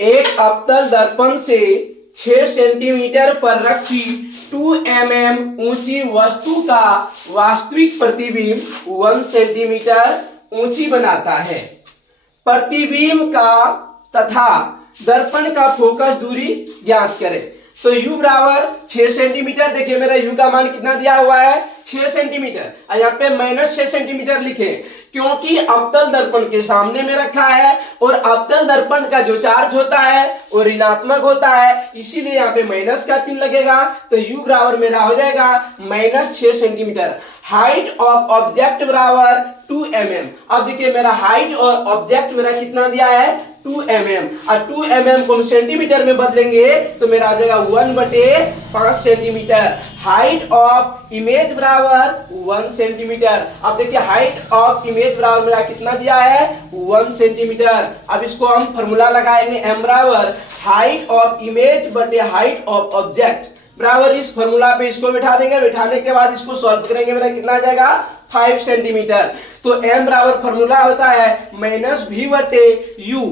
एक अवतल दर्पण से 6 सेंटीमीटर पर रखी 2 mm ऊंची वस्तु का वास्तविक प्रतिबिंब 1 सेंटीमीटर ऊंची बनाता है। प्रतिबिंब का तथा दर्पण का फोकस दूरी ज्ञात करें। तो u बराबर 6 सेंटीमीटर, देखिए मेरा u का मान कितना दिया हुआ है 6 सेंटीमीटर, और यहाँ पे -6 सेंटीमीटर लिखे क्योंकि अवतल दर्पण के सामने में रखा है और अवतल दर्पण का जो चार्ज होता है वो ऋणात्मक होता है, इसीलिए यहाँ पे माइनस का चिन्ह लगेगा। तो u बराबर मेरा हो जाएगा -6 सेंटीमीटर। हाइट ऑफ ऑब्जेक्ट बराबर 2 mm। अब देखिए मेरा हाइट और ऑब्जेक्ट मेरा कितना दिया है 2 mm, और 2 mm को हम सेंटीमीटर में बदलेंगे तो मेरा आ जाएगा 1/5 सेंटीमीटर। हाइट ऑफ इमेज बराबर 1 सेंटीमीटर। अब देखिए हाइट ऑफ इमेज बराबर मेरा कितना दिया है 1 सेंटीमीटर। अब इसको हम फॉर्मूला लगाएंगे m बराबर हाइट ऑफ इमेज बटे हाइट ऑफ ऑब्जेक्ट बराबर इस फॉर्मूला पे इसको बिठा देंगे। बिठाने के बाद इसको सॉल्व करेंगे, मेरा कितना आ जाएगा 5 सेंटीमीटर। तो m बराबर फॉर्मूला होता है -v/u।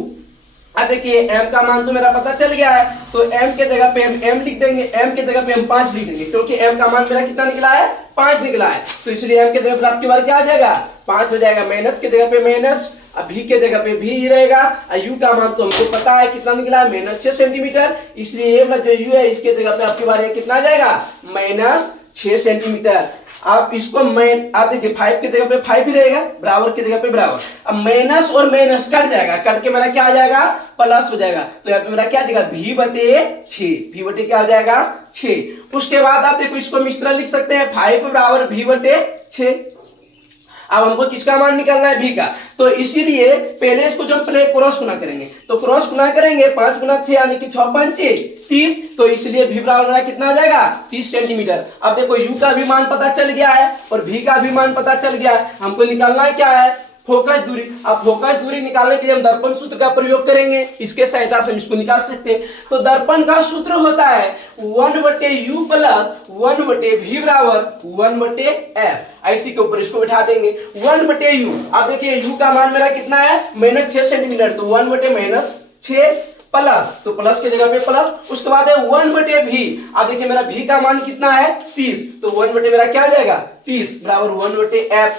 अब देखिए m का मान तो मेरा पता चल गया है, तो m के जगह पे हम m लिख देंगे, m के जगह पे हम 5 लिख देंगे क्योंकि m का मान मेरा कितना निकला है 5 निकला है। तो इसलिए m के जगह पर आपकी बार क्या आ जाएगा 5 हो जाएगा, माइनस के जगह पे माइनस, अब v के जगह पे v ही रहेगा। u का मान तो हमको पता है कितना निकला है -6 सेंटीमीटर, इसलिए ये जो u है इसके जगह पे आपकी बार कितना आ जाएगा -6 सेंटीमीटर। आप इसको आप देखिए 5 की जगह पे 5 ही रहेगा, बराबर की जगह पे बराबर। अब माइनस और माइनस कट जाएगा, कट के मेरा क्या आ जाएगा प्लस हो जाएगा। तो यहाँ पे मेरा क्या आ जाएगा v/6, v/ क्या हो जाएगा 6। उसके बाद आप देखो इसको मिश्रण लिख सकते हैं 5 बराबर v/6। अब हमको किसका मान निकालना है v का, तो इसीलिए पहले इसको जो पहले क्रॉस गुना करेंगे, तो क्रॉस गुना करेंगे 5 गुना 6 यानी कि 6 पंचे 30, तो इसलिए v बराबर कितना आ जाएगा 30 सेंटीमीटर। अब देखो u का भी मान पता चल गया है और v का भी मान पता चल गया है, हमको निकालना है क्या है फोकस दूरी। अब फोकस दूरी निकालने के लिए हम दर्पण सूत्र का प्रयोग करेंगे, इसके सहायता से हम इसको निकाल सकते हैं। तो दर्पण का सूत्र होता है 1/u प्लस 1/v बराबर 1/f। ऐसी के ऊपर इसको बिठा देंगे 1/u। अब देखिए u का मान मेरा कितना है -6 सेंटीमीटर, तो 1/-6 प्लस, तो प्लस की जगह पे प्लस, उसके बाद है 1/v। अब देखिए मेरा v का मान कितना है 30, तो 1/ मेरा क्या आ जाएगा 30 बराबर 1/f।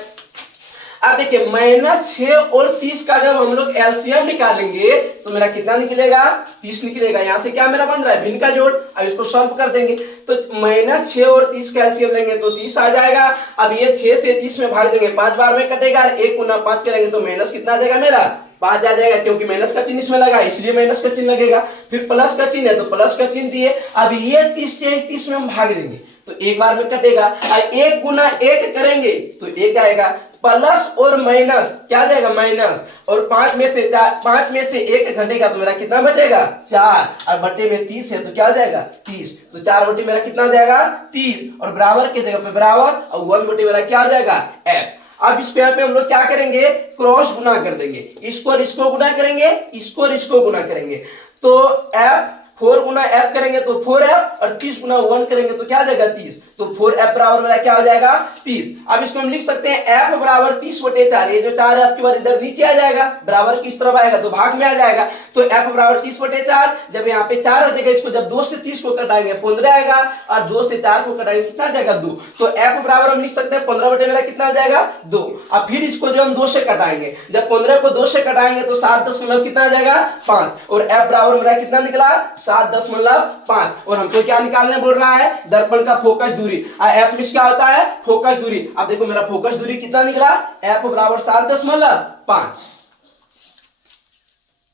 अब देखिए -6 और 30 का जब हम लोग एलसीएम निकालेंगे तो मेरा कितना निकलेगा 30 निकलेगा। यहाँ से क्या मेरा बन रहा है भिन्न का जोड़। अब इसको सॉल्व कर देंगे तो -6 और 30 का एलसीएम लेंगे तो 30 आ जाएगा। अब ये 6 से 30 में भाग देंगे, 5 बार में कटेगा, 1 गुना 5 करेंगे तो माइनस कितना आ जाएगा मेरा 5 आ जाएगा, क्योंकि माइनस का चिन्ह इसमें लगा इसलिए माइनस का चिन्ह लगेगा। फिर प्लस का चिन्ह है तो प्लस का चिन्ह दिए। अब ये 30 से 30 में हम भाग देंगे तो एक बार में कटेगा, 1 गुना 1 करेंगे तो 1 आएगा, प्लस और माइनस क्या आ जाएगा माइनस, और 5 में से 1 घटेगा तो मेरा कितना बचेगा 4, और बटे में 30 है तो क्या आ जाएगा 30, तो 4 मेरा कितना आ जाएगा 30, और बराबर की जगह पे बराबर, और 1 मेरा क्या आ जाएगा f। अब इसको यहाँ पे हम लोग क्या करेंगे क्रॉस गुना कर देंगे, इसको और इसको गुना करेंगे, इसको और इसको गुना करेंगे, तो f 4 गुना f करेंगे तो 4f, और 30 गुना 1 करेंगे तो क्या आ जाएगा 30, तो 4f बराबर मेरा क्या हो जाएगा 30। अब इसको हम लिख सकते हैं f बराबर 30/4, ये जो 4 है आपकी बार इधर नीचे आ जाएगा, बराबर किस तरफ आएगा तो भाग में आ जाएगा, तो f बराबर 30/4। जब यहाँ पे 4 हो जाएगा, इसको जब 2 से 30 को कटाएंगे 15 आएगा, और 2 से 4 को कटाएंगे कितना आ जाएगा 2, तो f बराबर हम लिख सकते हैं 15 मेरा कितना हो जाएगा 2। अब फिर इसको जो हम 2 से कटाएंगे, जब 15 को 2 से कटाएंगे तो 7 कितना आ जाएगा 5, और f बराबर मेरा कितना निकला 7.5, और हमको क्या निकालने बोल रहा है दर्पण का फोकस दूरी। एफ क्या होता है फोकस दूरी। अब देखो मेरा फोकस दूरी कितना निकला f बराबर 7.5।